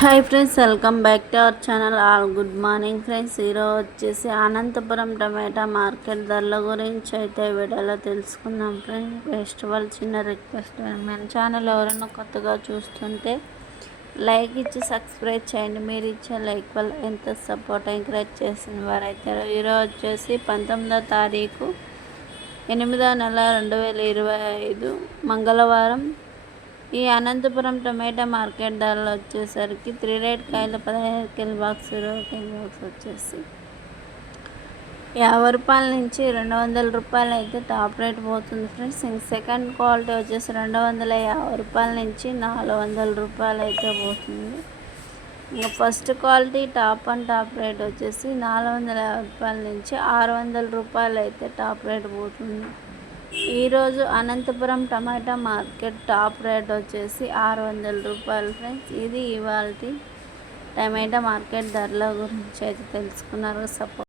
Hi friends welcome back to our channel. All good morning friends. ఈరోజు వచ్చేసి Anantapuram tomato market ధరల గురించి అయితే వీడియోలో తెలుసుకుందాం ఫ్రెండ్స్. ఫస్ట్ ఆల్ చిన్న రిక్వెస్ట్ మన ఛానల్ ఎవరైనా కొత్తగా చూస్తుంటే లైక్ ఇచ్చి సబ్స్క్రైబ్ చేయండి. మీరు ఇచ్చే లైక్ వల్ల ఎంత సపోర్ట్ ఎంకరేజ్ చేసిన వారైతే ఈరోజు వచ్చేసి పంతొమ్మిదో తారీఖు ఎనిమిదో నెల రెండు వేల ఇరవై ఐదు మంగళవారం ఈ అనంతపురం టొమాటో మార్కెట్ ధరలు వచ్చేసరికి త్రీ రేట్ కాయలు పదహైదు కిలో బాక్స్ ఇరవై కిలో బాక్స్ వచ్చేసి యాభై రూపాయల నుంచి రెండు వందల రూపాయలు అయితే టాప్ రేట్ పోతుంది ఫ్రెండ్స్. ఇంక సెకండ్ క్వాలిటీ వచ్చేసి రెండు వందల యాభై రూపాయల నుంచి నాలుగు వందల రూపాయలు అయితే పోతుంది. ఇంకా first quality top and top rate వచ్చేసి నాలుగు వందల యాభై రూపాయల నుంచి ఆరు వందల రూపాయలు అయితే టాప్ రేట్ పోతుంది. ఈరోజు Anantapuram tomato market top rate వచ్చేసి ఆరు వందల రూపాయలు ఫ్రెండ్స్. ఇది ఇవాళ టమాటా మార్కెట్ ధరల గురించి అయితే తెలుసుకున్నారు సపోర్ట్